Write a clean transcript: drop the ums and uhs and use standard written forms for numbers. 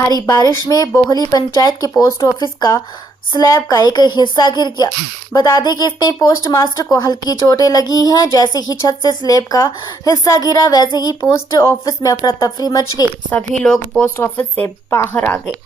भारी बारिश में बोहली पंचायत के पोस्ट ऑफिस का स्लैब का एक हिस्सा गिर गया। बता दें कि इसमें पोस्ट मास्टर को हल्की चोटें लगी हैं। जैसे ही छत से स्लैब का हिस्सा गिरा वैसे ही पोस्ट ऑफिस में अफरा तफरी मच गई। सभी लोग पोस्ट ऑफिस से बाहर आ गए।